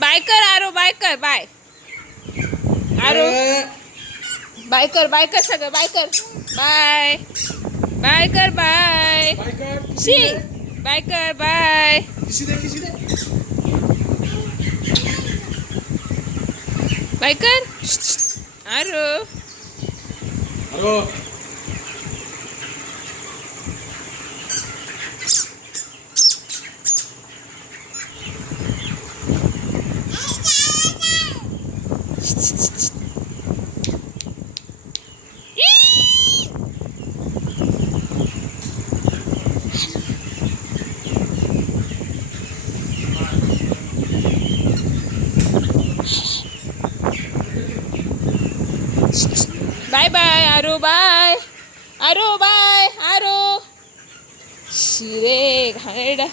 Bye कर आरो, bye कर, bye आरो, bye कर सगळं, बाय कर, बाय बाय कर, बाय शी, बाय कर, बाय बाय कर आरो. बाय बाय आरो, बाय आरो, बाय आरो. शिरे घाणेरडा.